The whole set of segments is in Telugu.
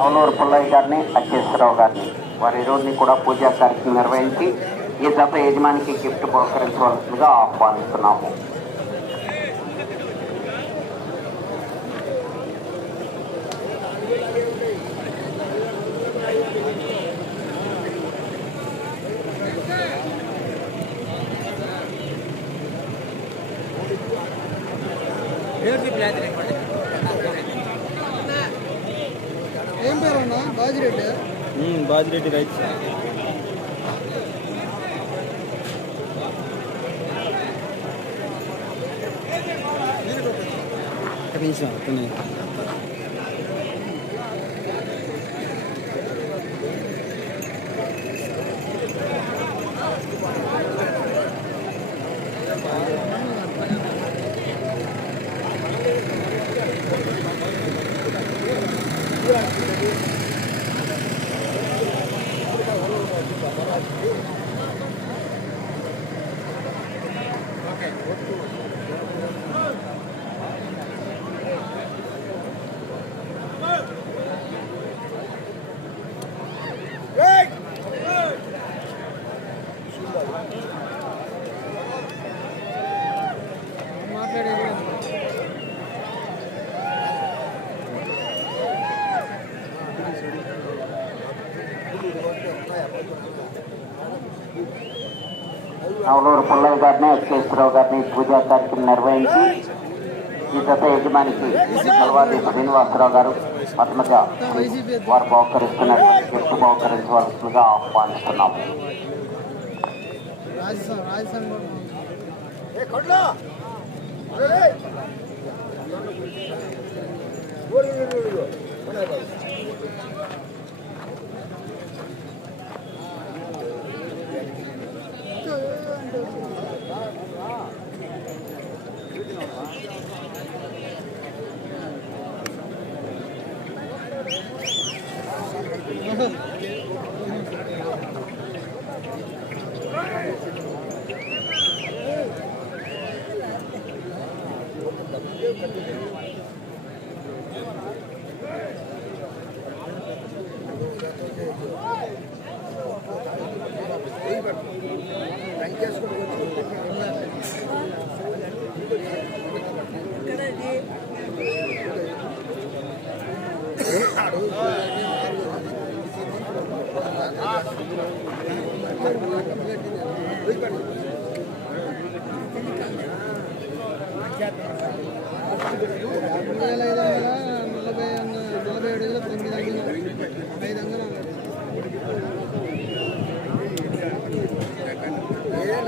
అవునూరు పుల్లయ్య గారిని అచ్చేశ్వరరావు గారిని. వారి రోజుని కూడా పూజా కార్యక్రమం నిర్వహించి ఈ జత యజమానికి గిఫ్ట్ బహుకరించవలసిందిగా ఆహ్వానిస్తున్నాము. いてないって確認します。అవునూరు పుల్లయ్య గారిని అచ్చేశ్వరరావు గారిని పూజా కార్యక్రమం నిర్వహించి ఈ జత యజమానికి కలవాది శ్రీనివాసరావు గారు పద్మజ వారు బహుకరిస్తున్నటువంటి గిఫ్ట్ బహుకరించవలసిందిగా ఆహ్వానిస్తున్నాము. రాజస్థాన్ రాజస్థాన్ కూడా రెండు వేల ఐదు వందల నలభై అన్న నలభై ఏడు వేల తొమ్మిది వందలు ఐదు వందలు అన్నాడు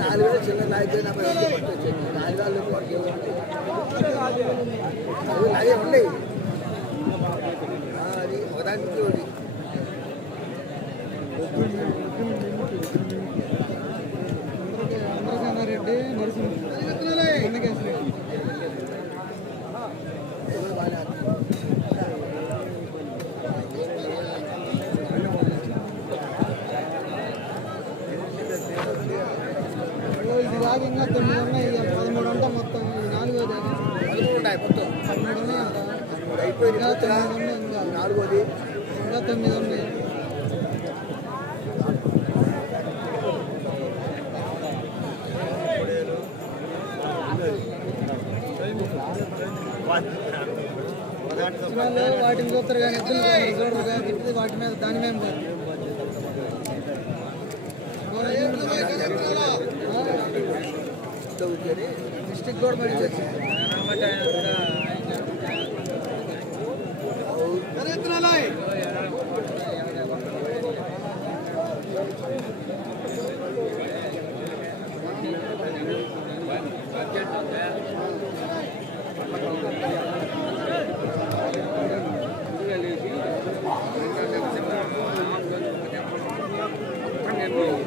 నాలుగు వేలు నాలుగోది. తొమ్మిది ఉంది వాటిని చూస్తారు కానీ చూడరు కానీ గిట్టిది వాటి మీద దాని మీద పోదు. డిస్టిక్ కూడా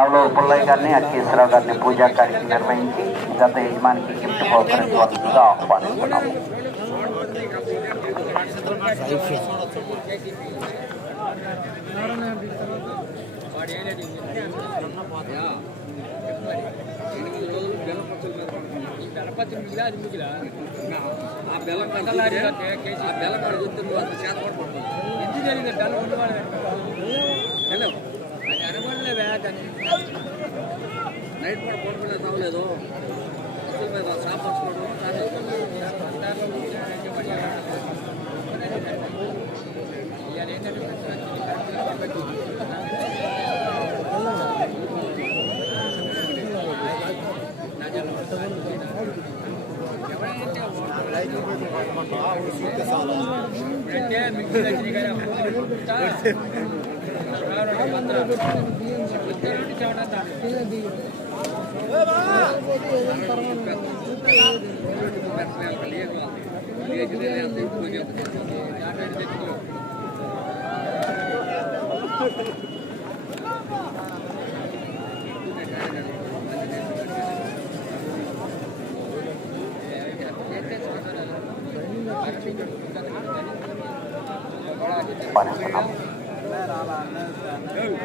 అయ్యే వాళ్ళకి మొత్తం లేకుండా నవలూరు పుల్లయ్య గారిని అఖిలేశ్వరరావు గారిని పూజా కార్యక్రమం నిర్వహించి గత యజమానికి గిఫ్ట్ బహుకరించవలసిందిగా ఆహ్వానిస్తున్నాము ఆ బెల్లం కట్టాలి ఆ బెల్లం కాడ చూస్తే నువ్వు అసలు చేత కూడా పడుతుంది ఎందుకు జరిగింది బెల్లం ఉండేవాడు హలో అది అనబడలేవే దాన్ని నైట్ కూడా పడుకునే తాగలేదు అసలు మీద షాప్ వచ్చుకోవడం ఆహ్వానిస్తున్నాము ఐదు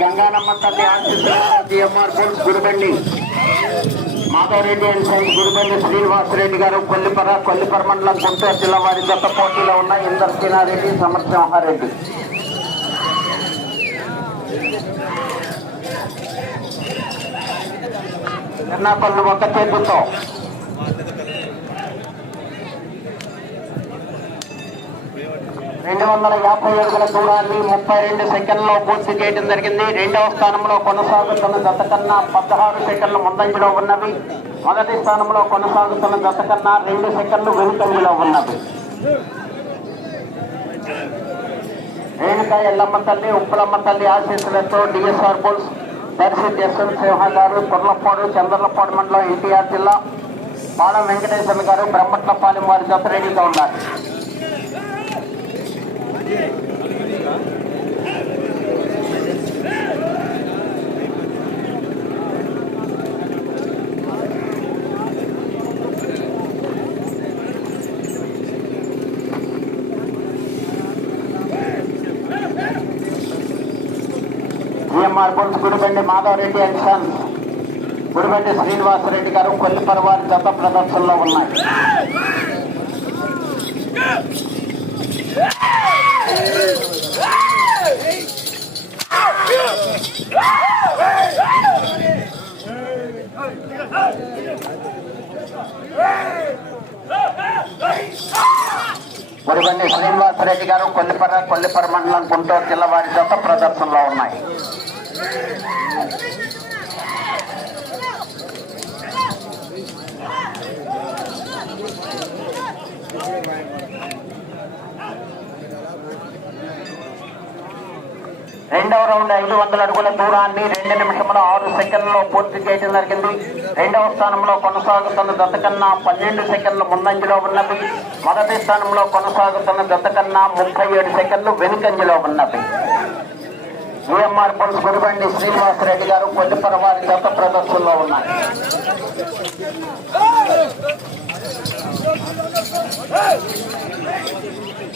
గంగానమ్మ తల్లి ఆశీస్సులు. Bulls Gurubandi Madhavareddy and sons Gurubandi Srinivasareddy గారు కొల్లిపర కొల్లిపర మండలం గుంటూరు జిల్లా వారి గత పోటీలో ఉన్న ఇందర్సీనారెడ్డి సమర్సింహారెడ్డి ఎర్నాకుళం ఒక చేతుతో రెండు వందల యాభై అడుగుల దూరాన్ని ముప్పై రెండు సెకండ్లో పూర్తి చేయడం జరిగింది. రెండవ స్థానంలో కొనసాగుతున్న జత కన్నా పదహారు సెకండ్లు ముందంజలో ఉన్నవి. మొదటి స్థానంలో కొనసాగుతున్న జత కన్నా రెండు సెకండ్లు వెనుకంజలో ఉన్నవి. రేణుక ఎల్లమ్మ తల్లి ఉప్పలమ్మ తల్లి ఆశీస్సులతో డిఎస్ఆర్ బోల్స్ దర్శి యశ్వంత్ సింహ గారు కుర్లపాడు చంద్రలపాడు మండలం ఎన్టీఆర్ జిల్లా పాడం వెంకటేశ్వర గారు బ్రహ్మట్లపాలెం వారి జత రెడీగా ఉన్నారు. GMR bulls Gudibandi Madhavareddy and sons Gudibandi Srinivasareddy గారు కొల్లిపర వారి జత ప్రదర్శనలో ఉన్నాయి గుడిబండి శ్రీనివాసరెడ్డి గారు కొల్లిపర కొల్లిపర మండలం గుంటూరు జిల్లా వారి జత ప్రదర్శనలో ఉన్నాయి. రెండవ రౌండ్ ఐదు వందల అడుగుల దూరాన్ని రెండు నిమిషంలో ఆరు సెకండ్లలో పూర్తి చేయడం జరిగింది. రెండవ స్థానంలో కొనసాగుతున్న జత కన్నా పన్నెండు సెకండ్లు ముందంజలో ఉన్నవి మొదటి స్థానంలో కొనసాగుతున్న జత కన్నా ముప్పై ఏడు సెకండ్లు వెనుకంజలో ఉన్నవి జిఎంఆర్ పుల్స్ గుడిబండి శ్రీనివాసరెడ్డి గారు కొల్లిపర వారి జత ప్రదర్శనలో ఉన్నారు.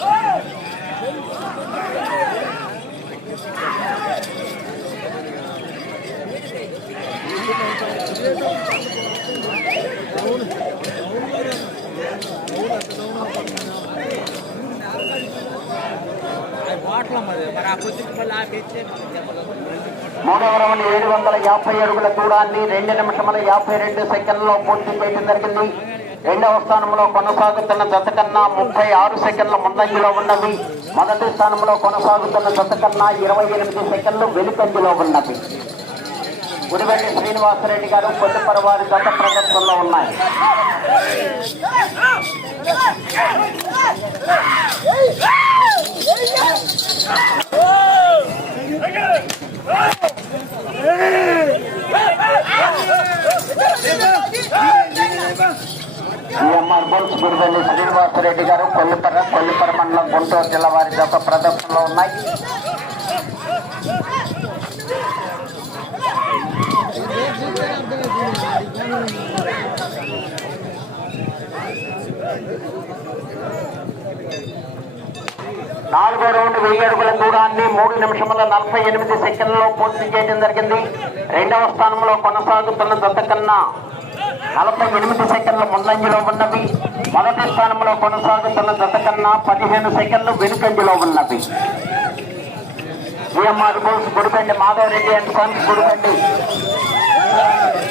Hey! మూడవ రౌండ్ ఏడు వందల యాభై అడుగుల దూరాన్ని రెండు నిమిషముల యాభై రెండు సెకండ్లలో పూర్తి చేయడం జరిగింది. రెండవ స్థానంలో కొనసాగుతున్న జత కన్నా ముప్పై ఆరు సెకండ్ల ముందంజలో ఉన్నది. మొదటి స్థానంలో కొనసాగుతున్న జత కన్నా ఇరవై ఎనిమిది సెకండ్లు వెనుకంజలో ఉన్నది. గుడివెల్లి శ్రీనివాసరెడ్డి గారు కొద్దిపర వారి గత ప్రదర్శనలో ఉన్నాయి. ఈఎంఆర్ బోల్స్ గుడివెల్లి శ్రీనివాసరెడ్డి గారు కొల్లిపర కొల్లిపర మండలం గుంటూరు జిల్లా వారి గత ప్రదర్శనలో ఉన్నాయి. నాలుగో రౌండ్ వెయ్యి అడుగుల దూరాన్ని మూడు నిమిషముల నలభై ఎనిమిది సెకండ్లలో పూర్తి చేయడం జరిగింది. రెండవ స్థానంలో కొనసాగుతున్న జత కన్నా నలభై ఎనిమిది సెకండ్ల ముందంజలో ఉన్నవి మొదటి స్థానంలో కొనసాగుతున్న జత కన్నా పదిహేను సెకండ్లు వెనుకంజలో ఉన్నవి VMR bulls Gudibandi Madhavareddy and sons Gudibandi.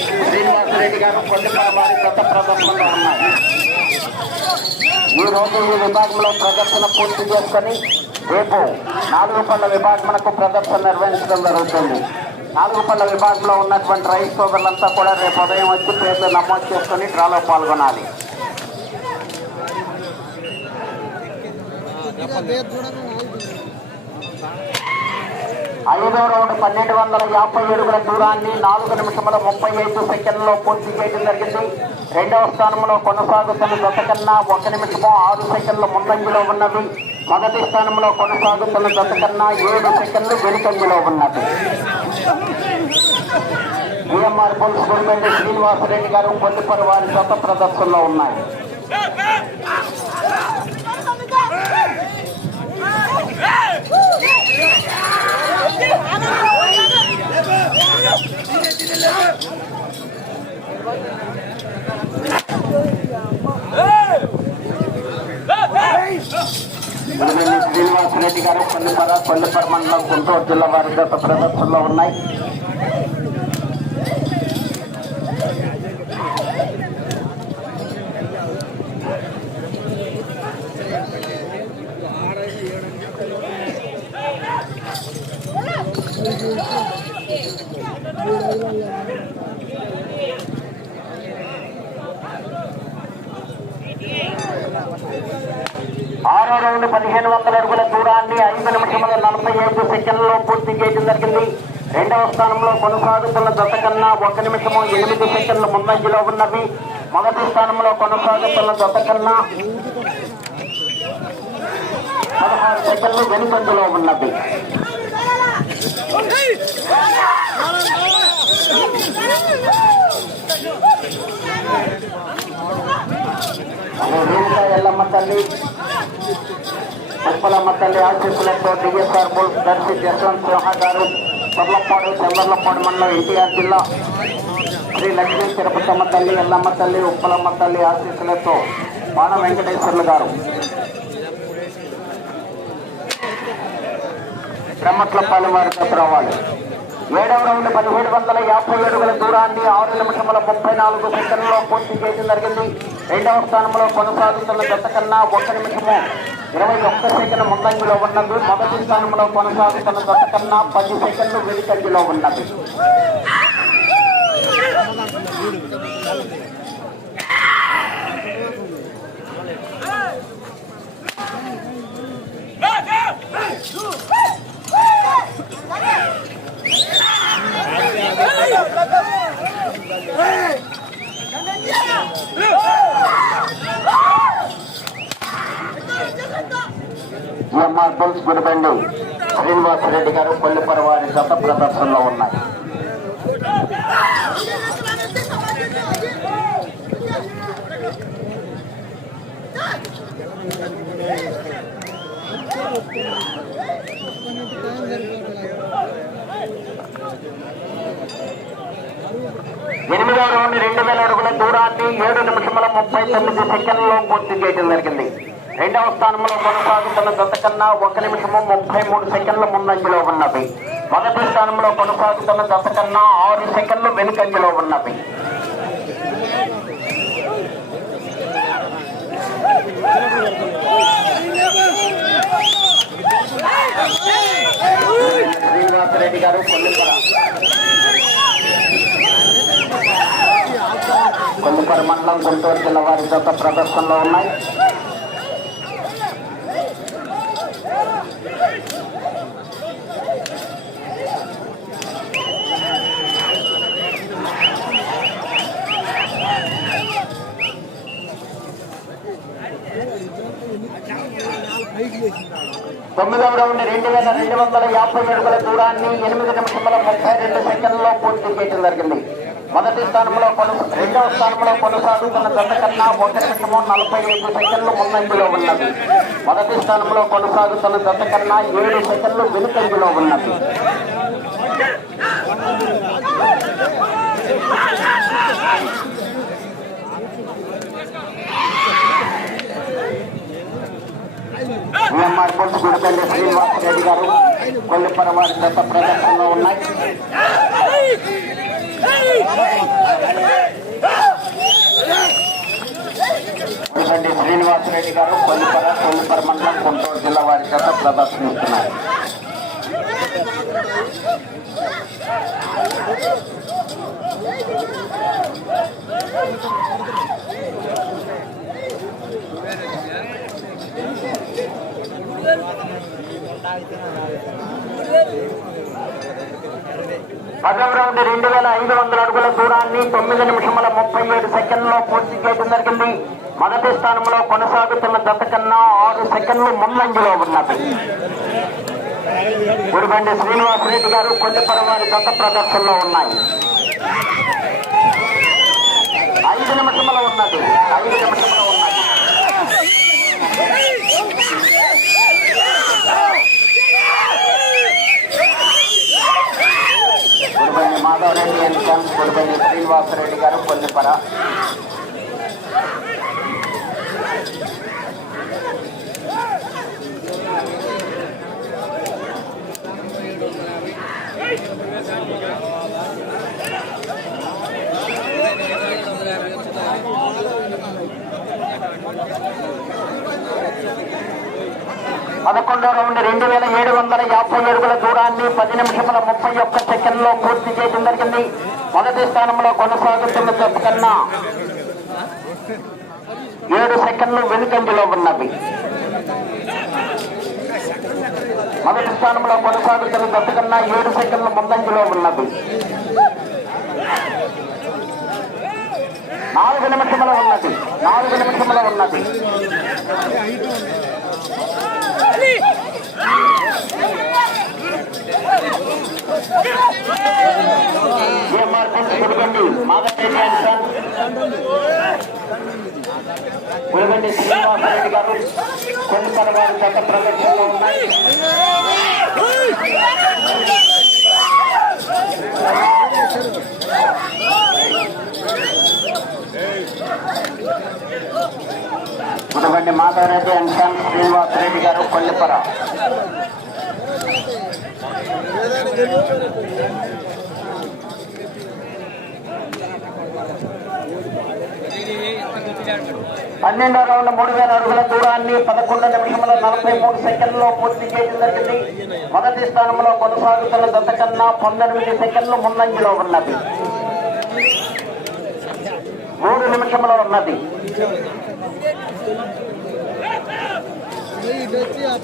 Srinivasareddy గారు కొన్ని వారి జత ప్రదర్శనలో ఉన్నాయి ఈ రోజు ఈ విభాగంలో ప్రదర్శన పూర్తి చేసుకొని రేపు నాలుగు పళ్ళ విభాగమునకు ప్రదర్శన నిర్వహించడం జరుగుతుంది. నాలుగు పళ్ళ విభాగంలో ఉన్నటువంటి రైతు సోదరులంతా కూడా రేపు ఉదయం వచ్చి పేర్లు నమోదు చేసుకొని డ్రాలో పాల్గొనాలి ఇంకా రేపు చూడండి ఆగుతుంది ఐదో రౌండ్ పన్నెండు వందల యాభై ఏడుగుల దూరాన్ని నాలుగు నిమిషముల ముప్పై ఐదు సెకండ్లో పూర్తి చేయడం జరిగింది. రెండవ స్థానంలో కొనసాగుతున్న జత కన్నా ఒక నిమిషము ఆరు సెకండ్ల ముందంజలో ఉన్నది. మొదటి స్థానంలో కొనసాగుతున్న జత కన్నా ఏడు సెకండ్లు వెనుకంజలో ఉన్నది. ఈఎంఆర్ పోలీస్ గుడిమెండి శ్రీనివాసరెడ్డి గారు పొందుపరి వారి జత ప్రదర్శనలో ఉన్నాయి. Yeah! శ్రీనివాసరెడ్డి గారు కొల్లిపర కొల్లిపర మండలం గుంటూరు జిల్లా వారి గత ప్రదర్శనలో ఉన్నాయి. ఆరో పదిహేను వందల అడుగుల దూరాన్ని ఐదు నిమిషముల నలభై ఐదు సెకండ్లలో పూర్తి చేయడం జరిగింది. రెండవ స్థానంలో కొనసాగుతున్న జత కన్నా ఒక నిమిషము ఎనిమిది సెకండ్ల ముందంజలో ఉన్నవి మొదటి స్థానంలో కొనసాగుతున్న జత కన్నా పదహారు సెకండ్లు వెనుకంజలో ఉన్నవి రేణుకా ఎల్లమ్మ తల్లి. ఉప్పలమ్మ తల్లి ఆశీస్సులతో డిఎస్ఆర్ బోల్స్ దర్శి యశ్వంత్ సింహ గారు. కొర్లపాడు చంద్రలపాడు మండలం ఎన్టీఆర్ జిల్లా. శ్రీ లక్ష్మీ తిరుపతమ్మ తల్లి ఎల్లమ్మ తల్లి ఉప్పలమ్మ తల్లి ఆశీస్సులతో బాణ వెంకటేశ్వర్లు గారు. బ్రహ్మట్లపాలెం వారి రావాలి. ఏడవ రౌండ్ పదిహేడు వందల యాభై అడుగుల దూరాన్ని ఆరు నిమిషముల ముప్పై నాలుగు సెకండ్లలో పూర్తి చేయడం జరిగింది రెండవ స్థానంలో కొనసాగుతున్న జత కన్నా ఒక నిమిషము ఇరవై ఒక్క సెకండ్ ముందంజలో ఉన్నది మొదటి స్థానంలో కొనసాగుతున్న జత కన్నా పది సెకండ్లు వెనుకంజలో ఉన్నది ఎంఆర్ పుల్స్ గుడిబండి శ్రీనివాసరెడ్డి గారు పల్లెపర వారి గత ప్రదర్శనలో ఉన్నాయి Thank you. ఎనిమిదవ రౌండ్ రెండు వేల అడుగుల దూరాన్ని ఏడు నిమిషముల ముప్పై తొమ్మిది సెకండ్లలో పూర్తి చేయడం జరిగింది. రెండవ స్థానంలో కొనసాగుతున్న గత కన్నా ఒక నిమిషము ముప్పై మూడు సెకండ్ల ముందంజలో ఉన్నవి మొదటి స్థానంలో కొనసాగుతున్న గత కన్నా ఆరు సెకండ్లు వెనుకంజలో ఉన్నవి శ్రీనివాసరెడ్డి గారు కొల్లిపర కొల్లిపర మండలం గుంటూరు జిల్లా వారి యొక్క ప్రదర్శనలో ఉన్నాయి. తొమ్మిదవ రౌండ్ రెండు వేల రెండు వందల యాభై అడుగుల దూరాన్ని ఎనిమిది నిమిషముల ముప్పై రెండు సెకండ్లో పూర్తి చేయడం జరిగింది. మొదటి స్థానంలో కొను రెండవ స్థానంలో కొనసాగుతున్న జత కన్నా ఒక నిమిషము నలభై ఐదు సెకండ్లు ముందంజలో ఉన్నది. మొదటి స్థానంలో కొనసాగుతున్న జత కన్నా ఏడు సెకండ్లు వెనుకంజలో ఉన్నది. విఎంఆర్ బుల్స్ గుడిపల్లి శ్రీనివాసరెడ్డి గారు కొల్లిపర వారి గత ప్రదర్శనలో ఉన్నాయి. గుడిపల్లి శ్రీనివాసరెడ్డి గారు కొల్లిపర కొల్లిపర మండలం గుంటూరు జిల్లా వారి గత ప్రదర్శనిస్తున్నారు. పదవ రౌండ్ రెండు వేల ఐదు వందల అడుగుల దూరాన్ని తొమ్మిది నిమిషముల ముప్పై ఏడు సెకండ్లో పూర్తి చేయడం జరిగింది. మొదటి స్థానంలో కొనసాగుతున్న జత కన్నా ఆరు సెకండ్లు ముందంజలో ఉన్నది. శ్రీనివాస్ శ్రీనివాసరెడ్డి గారు కొద్దిపర పరవారి జత ప్రదర్శనలో ఉన్నాయి. ఐదు నిమిషముల ఉన్నది. ఐదు నిమిషముల ఉన్నది. గుడిబండి మాధవరెడ్డి అండ్ సన్స్ గుడిబండి శ్రీనివాసరెడ్డి గారు కొల్లిపర పదకొండో రౌండ్ రెండు వేల ఏడు వందల యాభై అడుగుల దూరాన్ని పది నిమిషముల ముప్పై ఒక్క సెకండ్లో పూర్తి చేయడం జరిగింది. మొదటి స్థానంలో కొనసాగుతున్న జత కన్నా ఏడు సెకండ్లు వెనుకంజలో ఉన్నవి. మొదటి స్థానంలో కొనసాగుతున్న జత కన్నా ఏడు సెకండ్లు ముందంజలో ఉన్నది నాలుగు నిమిషముల ఉన్నది. నాలుగు నిమిషముల ఉన్నది. ఏఎంఆర్ బుల్స్ గుడిబండి గారు వారి గత ప్రదర్శనలో ఉన్నాయి గుడిబండి మాధవరెడ్డి అండ్ సన్స్ శ్రీనివాసరెడ్డి గారు కొల్లిపర. పన్నెండో రౌండ్ మూడు వేల అడుగుల దూరాన్ని పదకొండు నిమిషముల నలభై మూడు సెకండ్లో పూర్తి చేయడం జరిగింది. మొదటి స్థానంలో కొనసాగుతున్న దశ కన్నా పంతొమ్మిది సెకండ్లు ముందంజలో ఉన్నది. మూడు నిమిషములో ఉన్నది ఇటు వచ్చి ఆ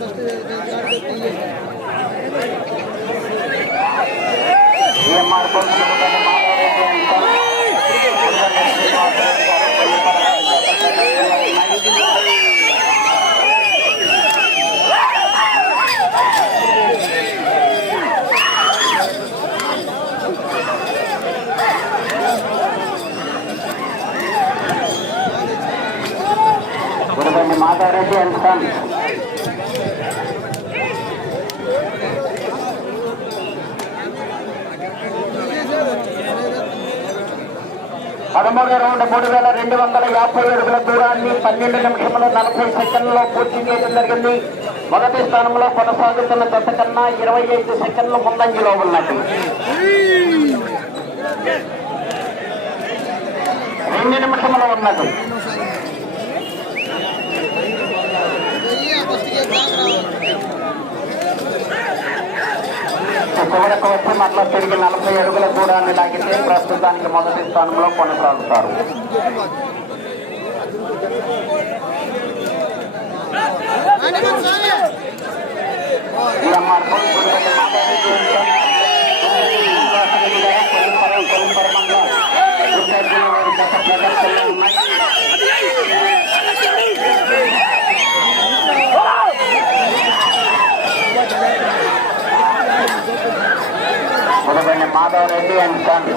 మాధారెడ్డి అండ్ సన్స్ పదమూడు రౌండ్ మూడు వేల రెండు వందల యాభై అడుగుల దూరాన్ని పన్నెండు నిమిషముల నలభై సెకండ్లలో పూర్తి చేయడం జరిగింది. మొదటి స్థానంలో కొనసాగుతున్న జత కన్నా ఇరవై ఐదు సెకండ్ల ముందంజలో ఉన్నది. రెండు నిమిషములు ఉన్నది వెయ్యి ఫస్ట్ గేట్ దాకా రావాలి చివరకు వచ్చి మరలా తిరిగి నలభై అడుగుల దూరాన్ని లాగితే ప్రస్తుతానికి మొదటి స్థానంలో కొనసాగుతారు. అంటే ఉన్నాయి స్వామి ఈఎంఆర్ బోల్ గుడిపల్లి మాధవరెడ్డి శ్రీనివాసరెడ్డి గారు కొల్లిపరం కొల్లిపరం మండలం విద్యార్థులు వారి గత ప్రదర్శనలో ఉన్నాయి గుడిపల్లి మాధవరెడ్డి అండ్ సన్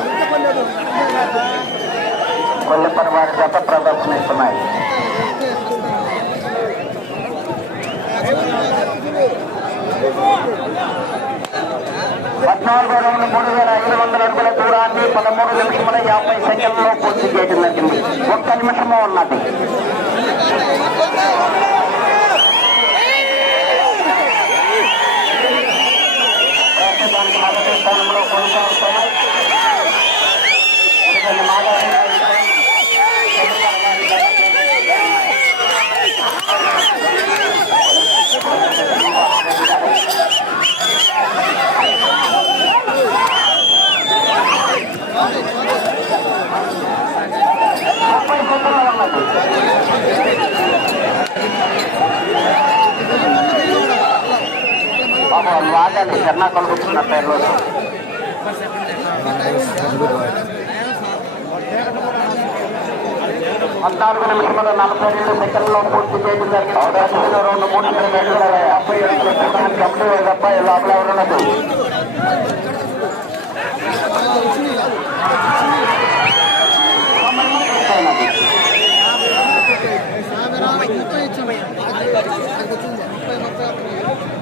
కొల్లిపరం వారి గత ప్రదర్శనిస్తున్నాయి పద్నాలుగో రౌండ్ మూడు వేల ఐదు వందల అడుగుల దూరాన్ని పదమూడు నిమిషముల యాభై సెకండ్లో పూర్తి చేయడం జరిగింది. ఒక్క నిమిషము ఉన్నది ప్రస్తుతానికి మొదటి స్థానంలో కొనసాగుతున్నాయి ఎందుకంటే మాధవరావు ముప్పై సెకండ్లు ఉన్నది బాబు వాగాలి కన్నా కొనుక్కున్నట్టు పద్నాలుగు నిమిషముల నలభై రెండు సెకండ్లో పూర్తి చేయడం జరిగింది రెండు మూడు వేల ఏడు వందల యాభై లోపల ఎవరున్నది ముప్పై ముప్పై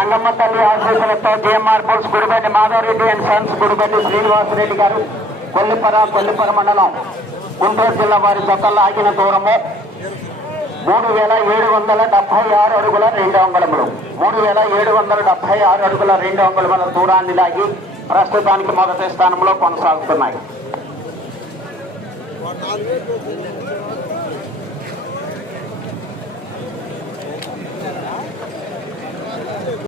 గంగమ్మ తల్లి ఆశీస్సులతో GMR bulls Gudibandi Madhavareddy and sons Gudibandi Srinivasareddy గారు కొల్లిపర కొల్లిపర మండలం గుంటూరు జిల్లా వారి జతల్లో ఆగిన దూరము. మూడు వేల ఏడు వందల డెబ్బై ఆరు అడుగుల రెండు అంగుళములు. మూడు వేల ఏడు వందల డెబ్బై ఆరు అడుగుల రెండు అంగుళముల దూరాన్ని లాగి ప్రస్తుతానికి మొదటి స్థానంలో కొనసాగుతున్నాయి.